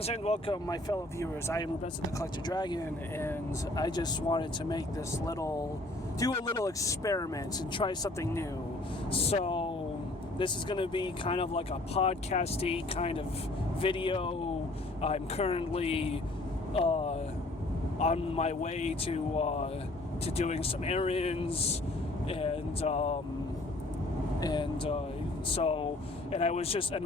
Greetings and welcome, my fellow viewers. I am Rubescent the Collector Dragon, and I just wanted to make do a little experiment and try something new. So this is going to be kind of like a podcasty kind of video. I'm currently on my way to doing some errands, and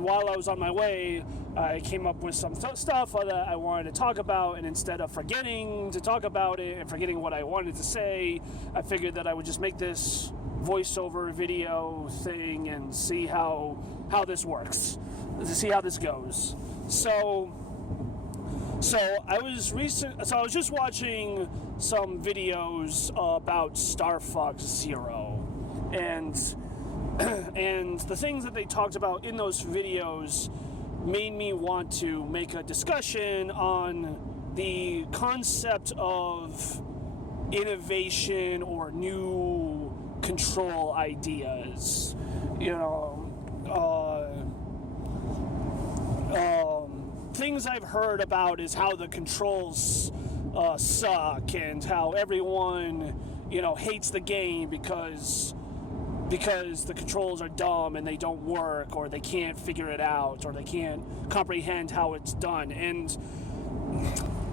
while I was on my way, I came up with some stuff that I wanted to talk about, and instead of forgetting to talk about it and forgetting what I wanted to say, I figured that I would just make this voiceover video thing and see how this works, to see how this goes. So I was just watching some videos about Star Fox Zero, and the things that they talked about in those videos made me want to make a discussion on the concept of innovation or new control ideas. Things I've heard about is how the controls suck, and how everyone hates the game because the controls are dumb and they don't work, or they can't figure it out, or they can't comprehend how it's done. And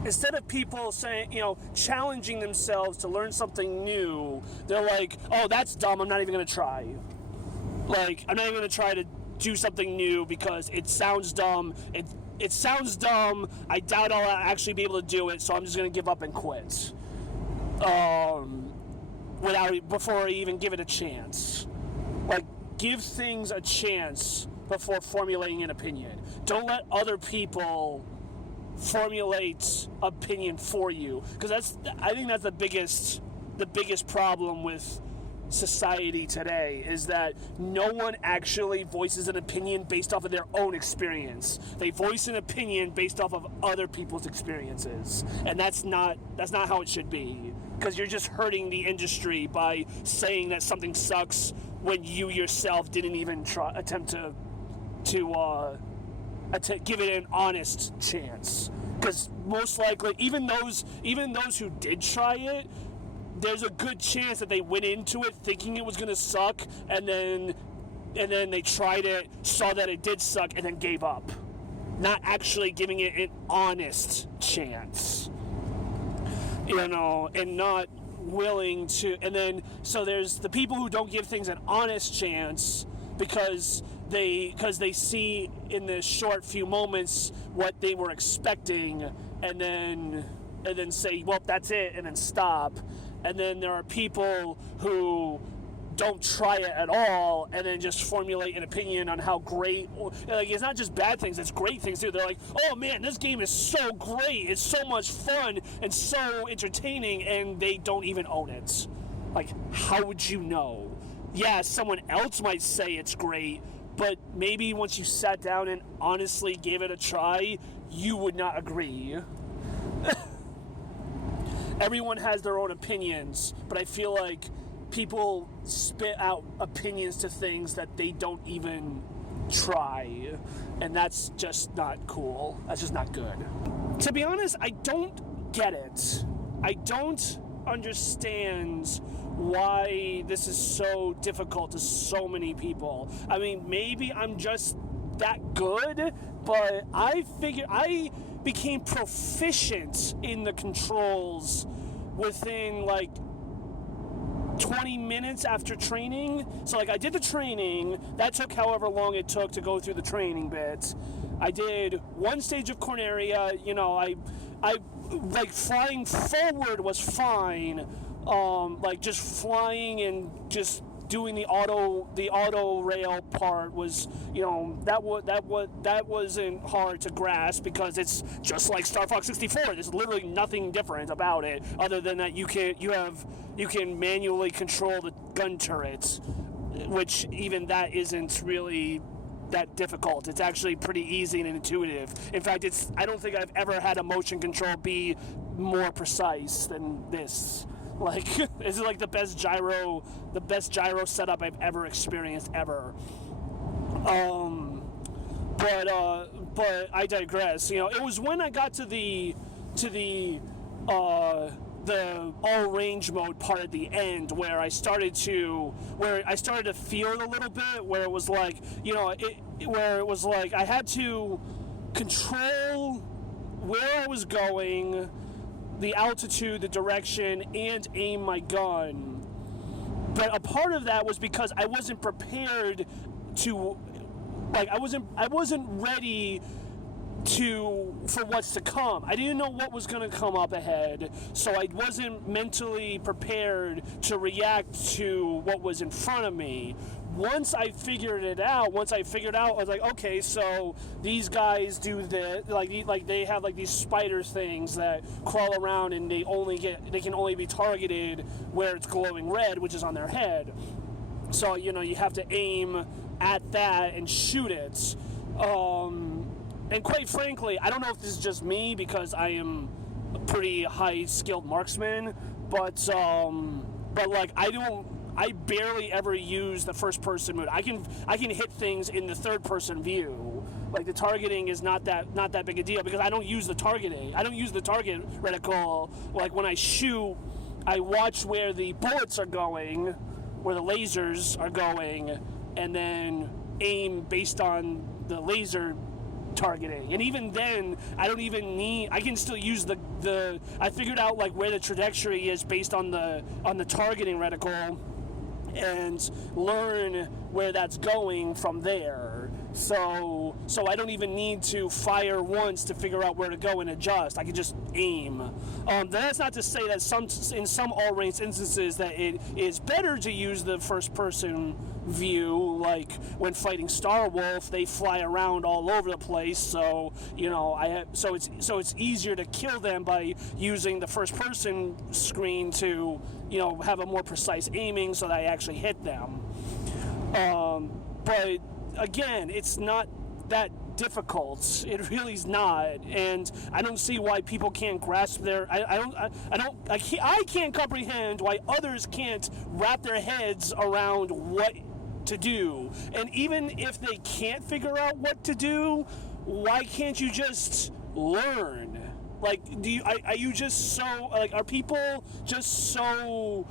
instead of people saying, challenging themselves to learn something new, they're like, oh, that's dumb, I'm not even going to try. Like, I'm not even going to try to do something new because it sounds dumb. It sounds dumb. I doubt I'll actually be able to do it, so I'm just going to give up and quit. Before I even give it a chance. Like, give things a chance before formulating an opinion. Don't let other people formulate opinion for you, because I think that's the biggest problem with society today, is that no one actually voices an opinion based off of their own experience. They voice an opinion based off of other people's experiences, and that's not how it should be, because you're just hurting the industry by saying that something sucks when you yourself didn't even attempt to give it an honest chance. Because most likely, even those who did try it, there's a good chance that they went into it thinking it was going to suck, and then they tried it, saw that it did suck, and then gave up, not actually giving it an honest chance, and not willing to. And then so there's the people who don't give things an honest chance because they see in the short few moments what they were expecting, and then say, well, that's it, and then stop. And then there are people who don't try it at all and then just formulate an opinion on how great, like, it's not just bad things, it's great things too. They're like, oh man, this game is so great, it's so much fun and so entertaining, and they don't even own it. Like, how would you know? Yeah, someone else might say it's great, but maybe once you sat down and honestly gave it a try, you would not agree. Everyone has their own opinions, but I feel like people spit out opinions to things that they don't even try, and that's just not cool. That's just not good. To be honest, I don't get it. I don't understand why this is so difficult to so many people. I mean, maybe I'm just that good, but I became proficient in the controls within like 20 minutes after training. So like, I did the training, that took however long it took to go through the training bit. I did one stage of Corneria, I like, flying forward was fine. Like, just flying and just doing the auto rail part was, that wasn't hard to grasp, because it's just like Star Fox 64. There's literally nothing different about it other than that you can manually control the gun turrets, which even that isn't really that difficult. It's actually pretty easy and intuitive. In fact, I don't think I've ever had a motion control be more precise than this. Like, this is like the best gyro setup I've ever experienced ever. but I digress. It was when I got to the all range mode part at the end where I started to feel it a little bit, where it was like, where it was like I had to control where I was going, the altitude, the direction, and aim my gun. But a part of that was because I wasn't prepared to, I wasn't ready for what's to come. I didn't know what was going to come up ahead, so I wasn't mentally prepared to react to what was in front of me. Once I figured out, I was like, okay, so these guys do this, like they have like these spider things that crawl around, and they can only be targeted where it's glowing red, which is on their head. So you have to aim at that and shoot it. And quite frankly, I don't know if this is just me because I am a pretty high-skilled marksman, but like I barely ever use the first-person mode. I can hit things in the third-person view. Like the targeting is not that big a deal because I don't use the targeting. I don't use the target reticle. Like when I shoot, I watch where the bullets are going, where the lasers are going, and then aim based on the laser targeting. And even then, I can still use I figured out like where the trajectory is based on the targeting reticle and learn where that's going from there. So I don't even need to fire once to figure out where to go and adjust. I can just aim. That's not to say that in some all-range instances that it is better to use the first-person view, like when fighting Star Wolf, they fly around all over the place. So it's easier to kill them by using the first-person screen to have a more precise aiming so that I actually hit them. But again, it's not that difficult. It really is not, and I don't see why people can't grasp I can't comprehend why others can't wrap their heads around what to do. And even if they can't figure out what to do, why can't you just learn? Like, are you just so, like, are people just so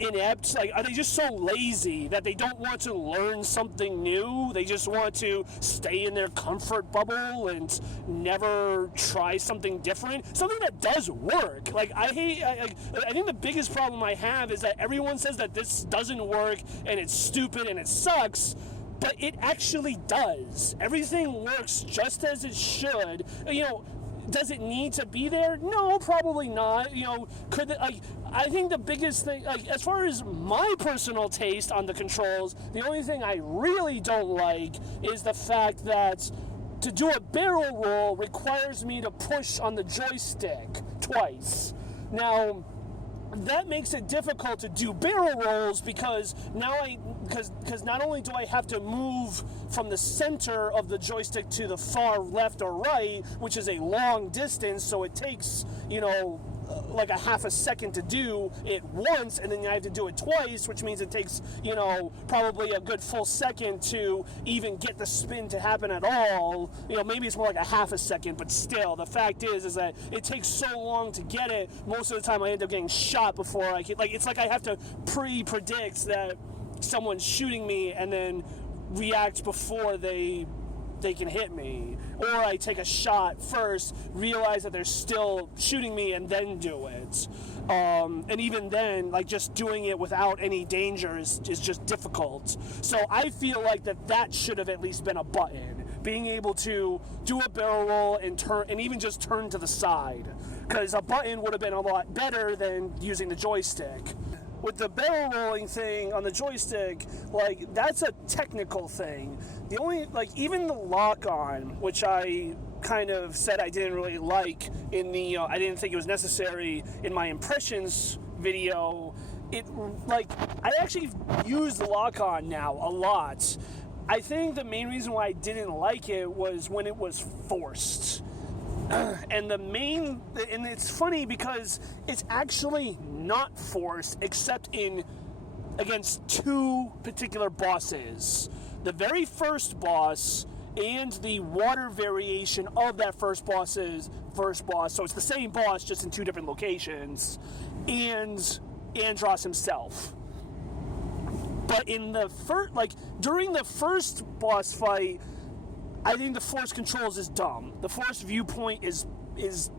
inept? Like, are they just so lazy that they don't want to learn something new? They just want to stay in their comfort bubble and never try something different, something that does work. Like, I think the biggest problem I have is that everyone says that this doesn't work and it's stupid and it sucks, but it actually does. Everything works just as it should. Does it need to be there? No, probably not. I think the biggest thing, as far as my personal taste on the controls, the only thing I really don't like is the fact that to do a barrel roll requires me to push on the joystick twice. Now, that makes it difficult to do barrel rolls because not only do I have to move from the center of the joystick to the far left or right, which is a long distance, so it takes, like a half a second to do it once, and then I have to do it twice, which means it takes, probably a good full second to even get the spin to happen at all. Maybe it's more like a half a second, but still, the fact is that it takes so long to get it, most of the time I end up getting shot before I get, it's like I have to pre-predict that someone's shooting me and then react before they can hit me, or I take a shot first, realize that they're still shooting me, and then do it. And even then, just doing it without any danger is just difficult. So I feel like that should have at least been a button, being able to do a barrel roll and turn, and even just turn to the side, because a button would have been a lot better than using the joystick. With the barrel rolling thing on the joystick, that's a technical thing. The only, even the lock-on, which I kind of said I didn't really like in the, I didn't think it was necessary in my impressions video, I actually use the lock-on now a lot. I think the main reason why I didn't like it was when it was forced. And it's funny because it's actually not forced except against two particular bosses. The very first boss and the water variation of that first boss, so it's the same boss just in 2 different locations, and Andros himself. But in the during the first boss fight, I think the force controls is dumb. The force viewpoint is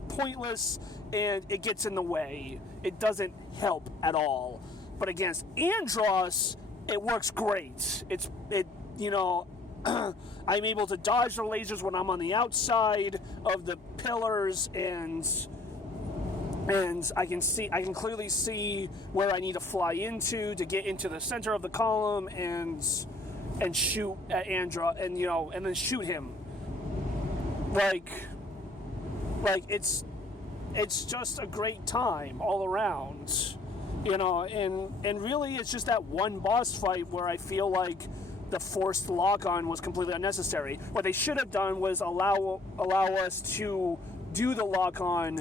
pointless, and it gets in the way. It doesn't help at all. But against Andros, it works great. I'm able to dodge the lasers when I'm on the outside of the pillars, and I can clearly see where I need to fly into to get into the center of the column and shoot at Andros, and then shoot him. It's just a great time all around, and really it's just that one boss fight where I feel like the forced lock-on was completely unnecessary. What they should have done was allow us to do the lock-on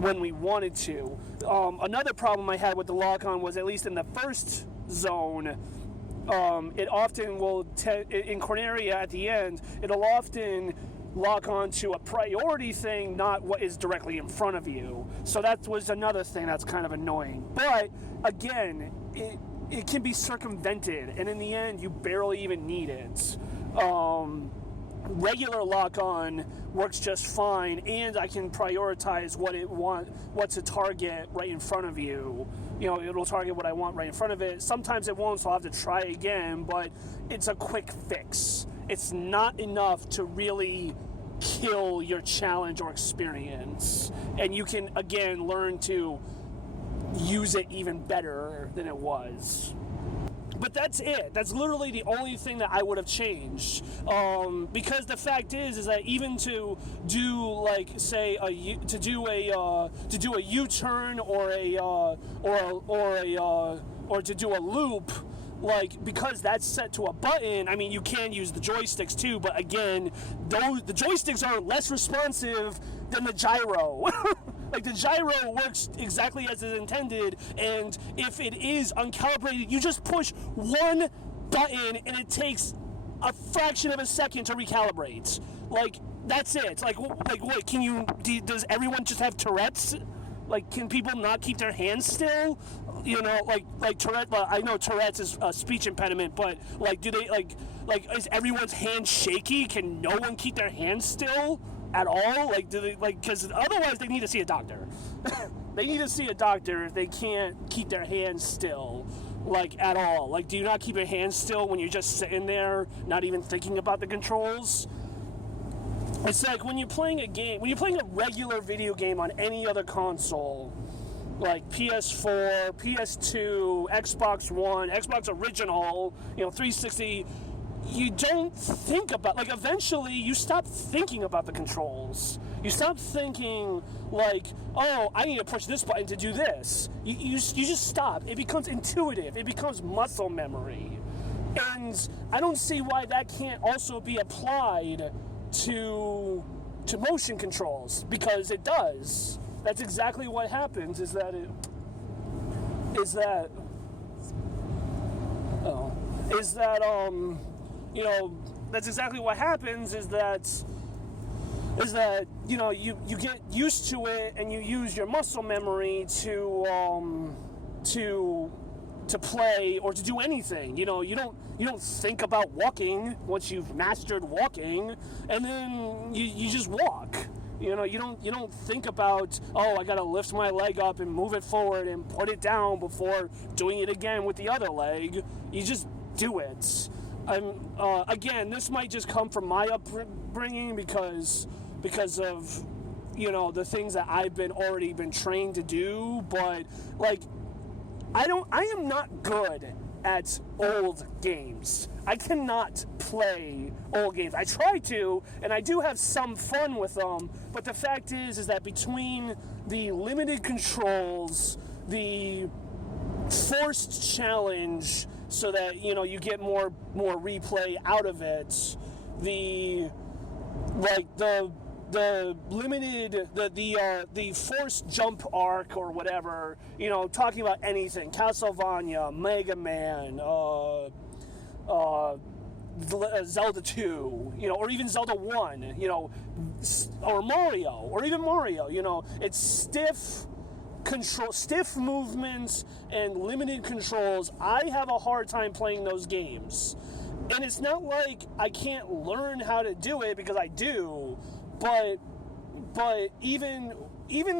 when we wanted to. Another problem I had with the lock-on was, at least in the first zone, it often will, in Corneria at the end, it'll often lock on to a priority thing, not what is directly in front of you. So that was another thing that's kind of annoying. But, again, it can be circumvented, and in the end, you barely even need it. Regular lock-on works just fine, and I can prioritize what to target right in front of you. It'll target what I want right in front of it. Sometimes it won't, so I'll have to try again, but it's a quick fix. It's not enough to really kill your challenge or experience, and you can, again, learn to use it even better than it was. But that's it. That's literally the only thing that I would have changed. Because the fact is that even to do to do a U-turn or to do a loop, because that's set to a button, I mean, you can use the joysticks too, but again, the joysticks are less responsive than the gyro. The gyro works exactly as it's intended, and if it is uncalibrated, you just push one button and it takes a fraction of a second to recalibrate. That's it. What, does everyone just have Tourette's? Can people not keep their hands still? Tourette, I know Tourette's is a speech impediment, but, do they, is everyone's hand shaky? Can no one keep their hands still at all? Do they, because otherwise they need to see a doctor. They need to see a doctor if they can't keep their hands still, at all. Do you not keep your hands still when you're just sitting there, not even thinking about the controls? It's like when you're playing a regular video game on any other console, like PS4, PS2, Xbox One, Xbox Original, 360, you don't think about, eventually you stop thinking about the controls. You stop thinking, oh, I need to push this button to do this. You just stop. It becomes intuitive. It becomes muscle memory. And I don't see why that can't also be applied to motion controls, because it does. That's exactly what happens, that's exactly what happens is that you get used to it, and you use your muscle memory to play or to do anything. You don't think about walking once you've mastered walking, and then you just walk. You don't think about, oh, I gotta lift my leg up and move it forward and put it down before doing it again with the other leg. You just do it. Again, this might just come from my upbringing because of the things that I've already been trained to do, but I am not good at old games. I cannot play old games. I try to, and I do have some fun with them, but the fact is that between the limited controls, the forced challenge so that you get more replay out of it, the limited, the forced jump arc or whatever, talking about anything, Castlevania, Mega Man, Zelda 2, or even Zelda 1, or Mario, or even Mario, it's stiff movements and limited controls. I have a hard time playing those games. And it's not like I can't learn how to do it, because I do, but even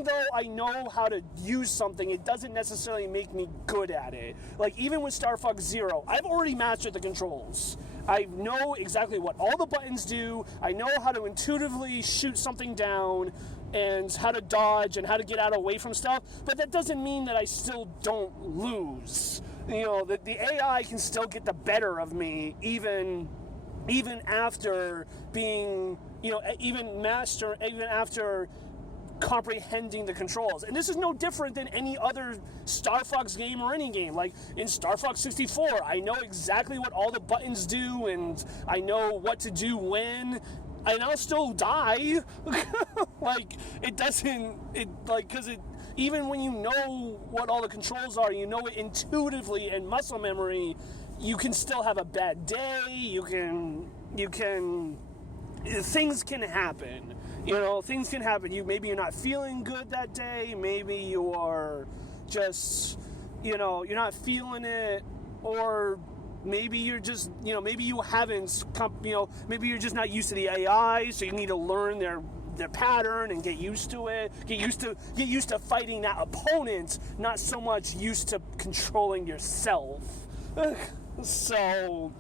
though I know how to use something, it doesn't necessarily make me good at it. Like, even with Star Fox Zero, I've already mastered the controls. I know exactly what all the buttons do. I know how to intuitively shoot something down, and how to dodge, and how to get out away from stuff, but that doesn't mean that I still don't lose. The AI can still get the better of me, even after being, even after comprehending the controls. And this is no different than any other Star Fox game or any game. Like in Star Fox 64, I know exactly what all the buttons do, and I know what to do when, and I'll still die. Even when you know what all the controls are, you know it intuitively and muscle memory, you can still have a bad day. Things can happen. Things can happen. Maybe you're not feeling good that day. Maybe you are just, you're not feeling it, or maybe you're just, maybe you haven't, maybe you're just not used to the AI, so you need to learn their pattern and get used to it. Get used to fighting that opponent, not so much used to controlling yourself. So,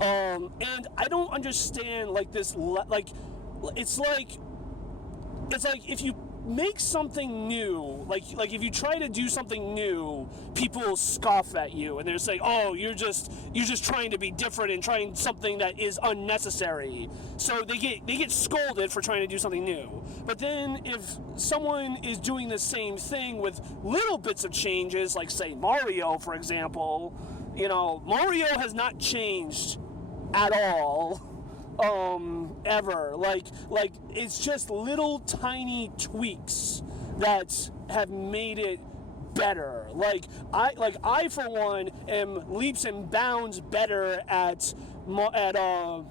and I don't understand this. It's like if you make something new, like if you try to do something new, people scoff at you, and they're saying, "Oh, you're just trying to be different and trying something that is unnecessary." So they get scolded for trying to do something new. But then if someone is doing the same thing with little bits of changes, like say Mario, for example, Mario has not changed at all. Ever. Like it's just little tiny tweaks that have made it better. I for one am leaps and bounds better at the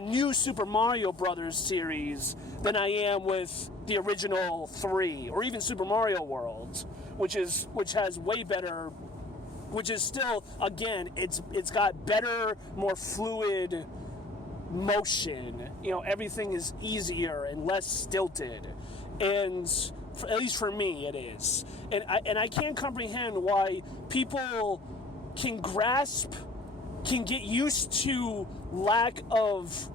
new Super Mario Brothers series than I am with the original 3, or even Super Mario World, which has way better, which is still, again, it's got better, more fluid motion. Everything is easier and less stilted, and at least for me it is. And I can't comprehend why people can get used to lack of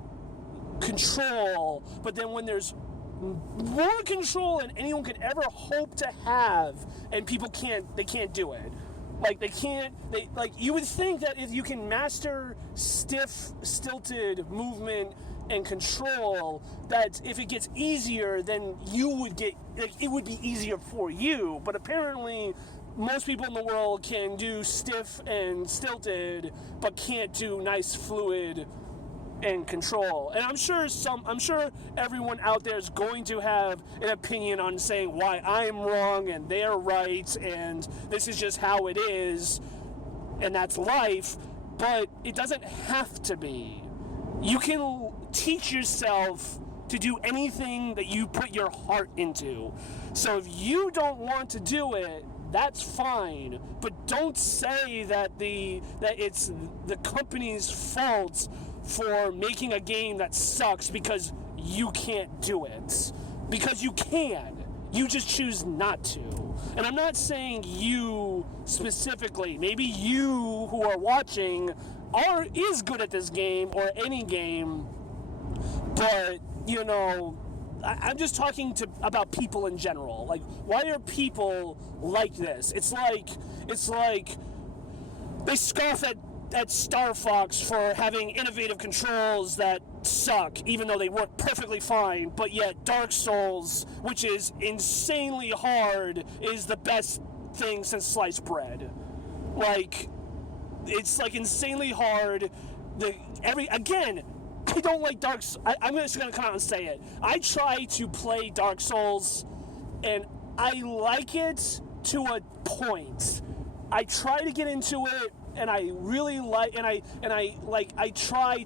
control, but then when there's more control than anyone could ever hope to have, and people can't do it. You would think that if you can master stiff, stilted movement and control, that if it gets easier, then you would it would be easier for you. But apparently, most people in the world can do stiff and stilted, but can't do nice, fluid and control. And I'm sure everyone out there is going to have an opinion on saying why I'm wrong and they're right, and this is just how it is, and that's life. But it doesn't have to be. You can teach yourself to do anything that you put your heart into. So if you don't want to do it, that's fine. But don't say that it's the company's fault for making a game that sucks because you can't do it. Because you can. You just choose not to. And I'm not saying you specifically. Maybe you who are watching is good at this game or any game, but I'm just talking about people in general. Like, why are people like this? It's like they scoff at Star Fox for having innovative controls that suck, even though they work perfectly fine, but yet Dark Souls, which is insanely hard, is the best thing since sliced bread. It's insanely hard. I don't like Dark Souls. I'm just going to come out and say it. I try to play Dark Souls, and I like it to a point. I try to get into it I really like, and I try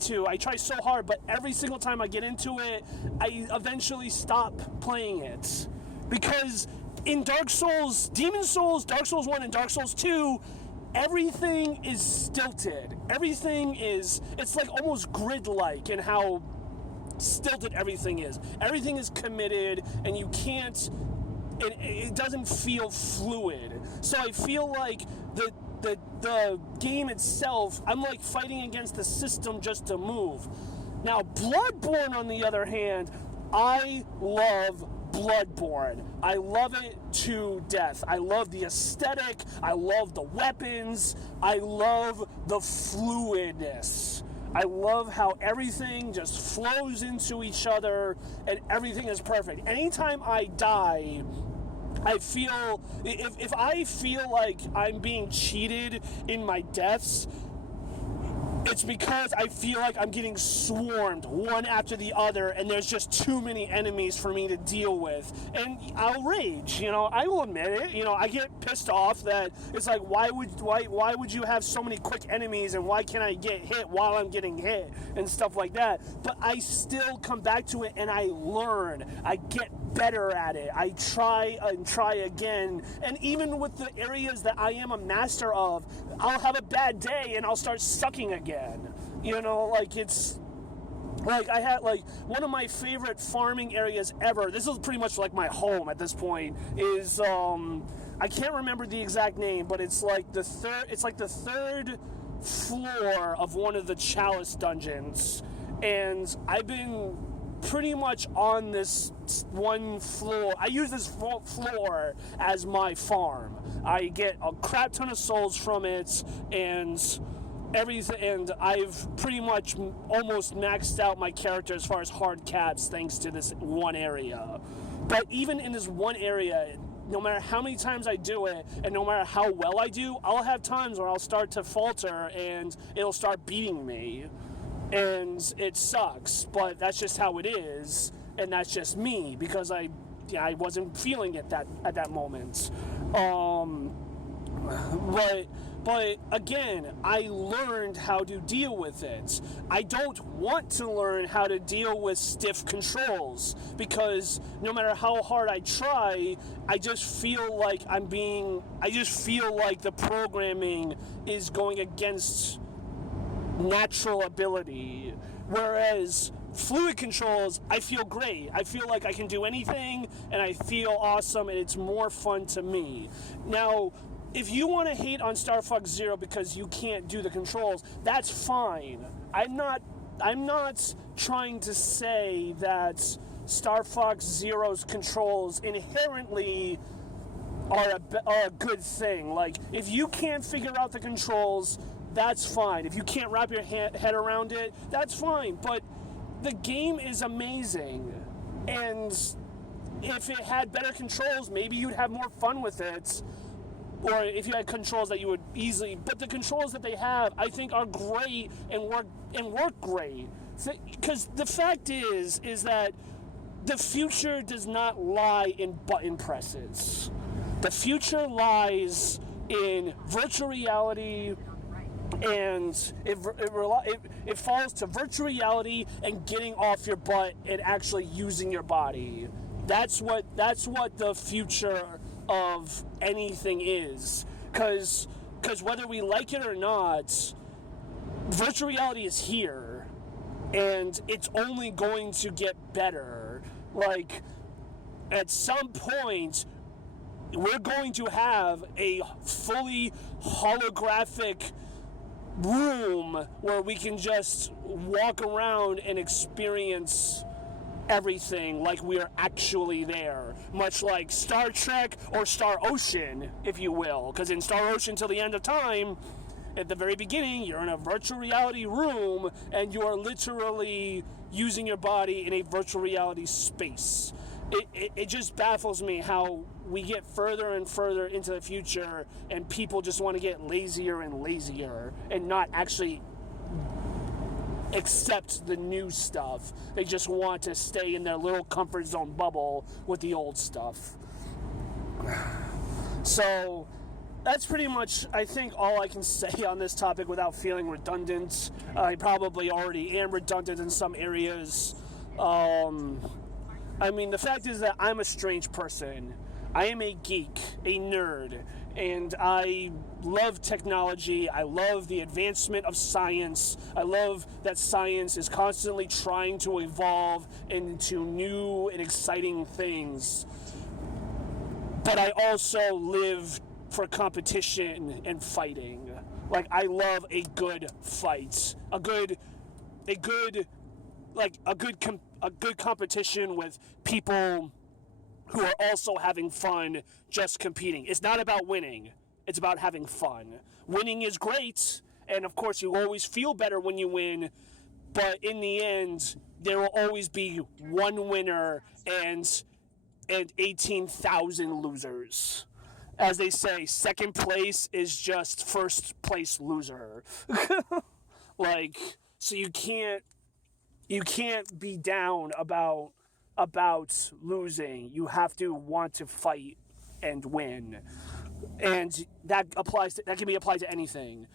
so hard, but every single time I get into it, I eventually stop playing it. Because in Dark Souls, Demon Souls, Dark Souls 1 and Dark Souls 2, everything is stilted. It's like almost grid-like in how stilted everything is. Everything is committed, and you can't, it doesn't feel fluid. So I feel like the game itself, I'm like fighting against the system just to move. Now, Bloodborne, on the other hand, I love Bloodborne. I love it to death. I love the aesthetic. I love the weapons. I love the fluidness. I love how everything just flows into each other and everything is perfect. Anytime I die, I feel, if I feel like I'm being cheated in my deaths, it's because I feel like I'm getting swarmed one after the other, and there's just too many enemies for me to deal with. And I'll rage, I will admit it. I get pissed off that it's like, why would you have so many quick enemies, and why can't I get hit while I'm getting hit and stuff like that? But I still come back to it and I learn. I get better at it. I try and try again. And even with the areas that I am a master of, I'll have a bad day and I'll start sucking again. It's like I had one of my favorite farming areas ever. This is pretty much like my home at this point. Is I can't remember the exact name, but it's like the third floor of one of the Chalice dungeons, and I've been pretty much on this one floor. I use this floor as my farm. I get a crap ton of souls from it, and everything, and I've pretty much almost maxed out my character as far as hard caps thanks to this one area. But even in this one area, no matter how many times I do it, and no matter how well I do, I'll have times where I'll start to falter and it'll start beating me. And it sucks, but that's just how it is, and that's just me, because I wasn't feeling it at that moment. But again, I learned how to deal with it. I don't want to learn how to deal with stiff controls, because no matter how hard I try, I just feel like the programming is going against natural ability. Whereas fluid controls, I feel great. I feel like I can do anything, and I feel awesome, and it's more fun to me. Now, if you want to hate on Star Fox Zero because you can't do the controls, that's fine. I'm not trying to say that Star Fox Zero's controls inherently are a good thing. Like, if you can't figure out the controls, that's fine. If you can't wrap your head around it, that's fine. But the game is amazing, and if it had better controls, maybe you'd have more fun with it. Or if you had controls that you would easily, but the controls that they have, I think, are great and work great. Because the fact is that the future does not lie in button presses. The future lies in virtual reality, and it falls to virtual reality and getting off your butt and actually using your body. That's what the future of anything is, because whether we like it or not, virtual reality is here, and it's only going to get better. Like, at some point, we're going to have a fully holographic room where we can just walk around and experience everything like we are actually there, much like Star Trek or Star Ocean, if you will. Because in Star Ocean, till the end of time, at the very beginning, you're in a virtual reality room and you are literally using your body in a virtual reality space. It just baffles me how we get further and further into the future and people just want to get lazier and lazier and not actually accept the new stuff. They just want to stay in their little comfort zone bubble with the old stuff. So that's pretty much, I think, all I can say on this topic without feeling redundant. I probably already am redundant in some areas. I mean, the fact is that I'm a strange person. I am a geek, a nerd, and I love technology. I love the advancement of science. I love that science is constantly trying to evolve into new and exciting things. But I also live for competition and fighting. Like, I love a good fight, a good competition with people who are also having fun, just competing. It's not about winning. It's about having fun. Winning is great, and of course you always feel better when you win, but in the end, there will always be one winner and 18,000 losers. As they say, second place is just first place loser. Like, so you can't be down about losing. You have to want to fight and win, and that can be applied to anything.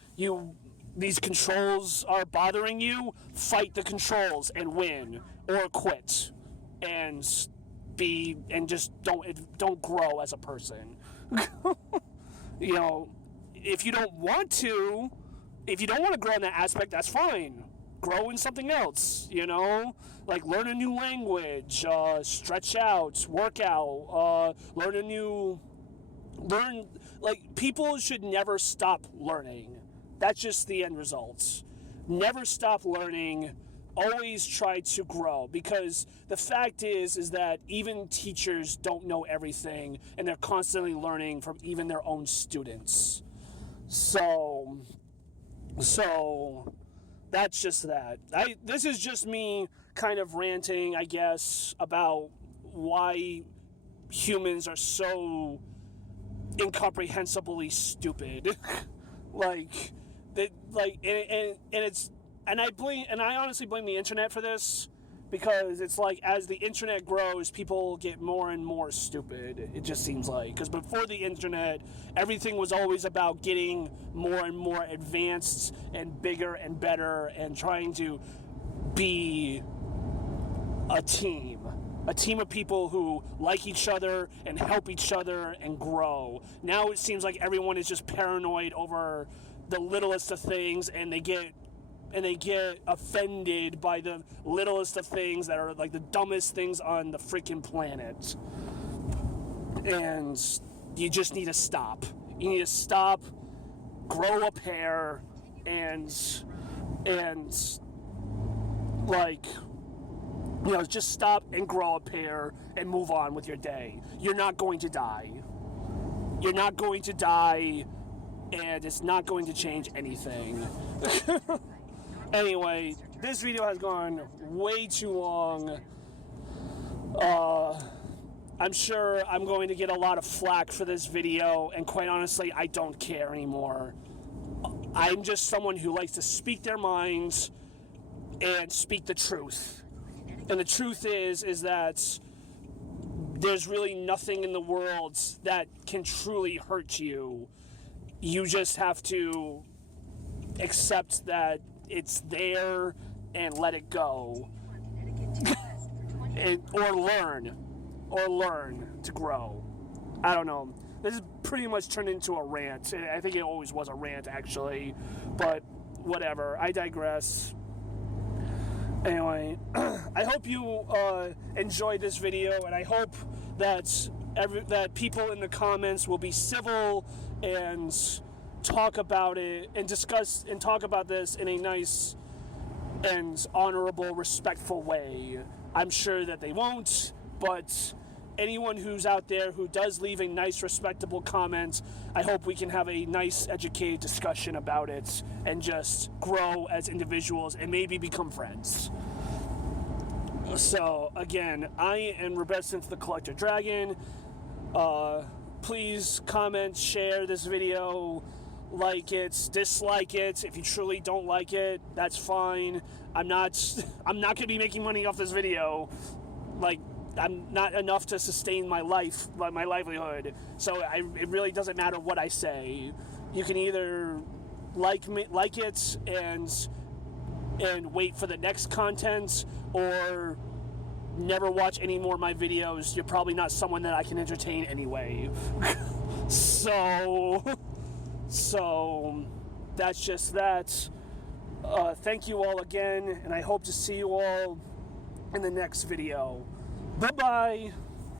These controls are bothering you, fight the controls and win, or quit and just don't grow as a person. You know, if you don't want to grow in that aspect, that's fine. Grow in something else, you know? Like, learn a new language, stretch out, work out, people should never stop learning. That's just the end result. Never stop learning. Always try to grow, because the fact is that even teachers don't know everything, and they're constantly learning from even their own students. So that's just that. This is just me kind of ranting, I guess, about why humans are so incomprehensibly stupid. And I honestly blame the internet for this, because it's like, as the internet grows, people get more and more stupid, it just seems like. Because before the internet, everything was always about getting more and more advanced and bigger and better, and trying to be a team of people who like each other and help each other and grow. Now it seems like everyone is just paranoid over the littlest of things, and they get offended by the littlest of things that are like the dumbest things on the freaking planet. And you just need to stop. You need to stop, grow a pair, and just stop and grow a pair and move on with your day. You're not going to die. You're not going to die, and it's not going to change anything. Anyway, this video has gone way too long. I'm sure I'm going to get a lot of flack for this video, and quite honestly, I don't care anymore. I'm just someone who likes to speak their minds and speak the truth. And the truth is that there's really nothing in the world that can truly hurt you. You just have to accept that it's there and let it go. or learn to grow. I don't know. This is pretty much turned into a rant. I think it always was a rant, actually, but whatever. I digress. Anyway, I hope you enjoyed this video, and I hope that people in the comments will be civil and talk about it and discuss and talk about this in a nice and honorable, respectful way. I'm sure that they won't, but anyone who's out there who does leave a nice, respectable comment, I hope we can have a nice, educated discussion about it and just grow as individuals and maybe become friends. So, again, I am Rubescent the Collector Dragon. Please comment, share this video, like it, dislike it. If you truly don't like it, that's fine. I'm not going to be making money off this video. Like, I'm not enough to sustain my life, my livelihood. So it really doesn't matter what I say. You can either like it and wait for the next content, or never watch any more of my videos. You're probably not someone that I can entertain anyway. So that's just that. Thank you all again, and I hope to see you all in the next video. Bye-bye.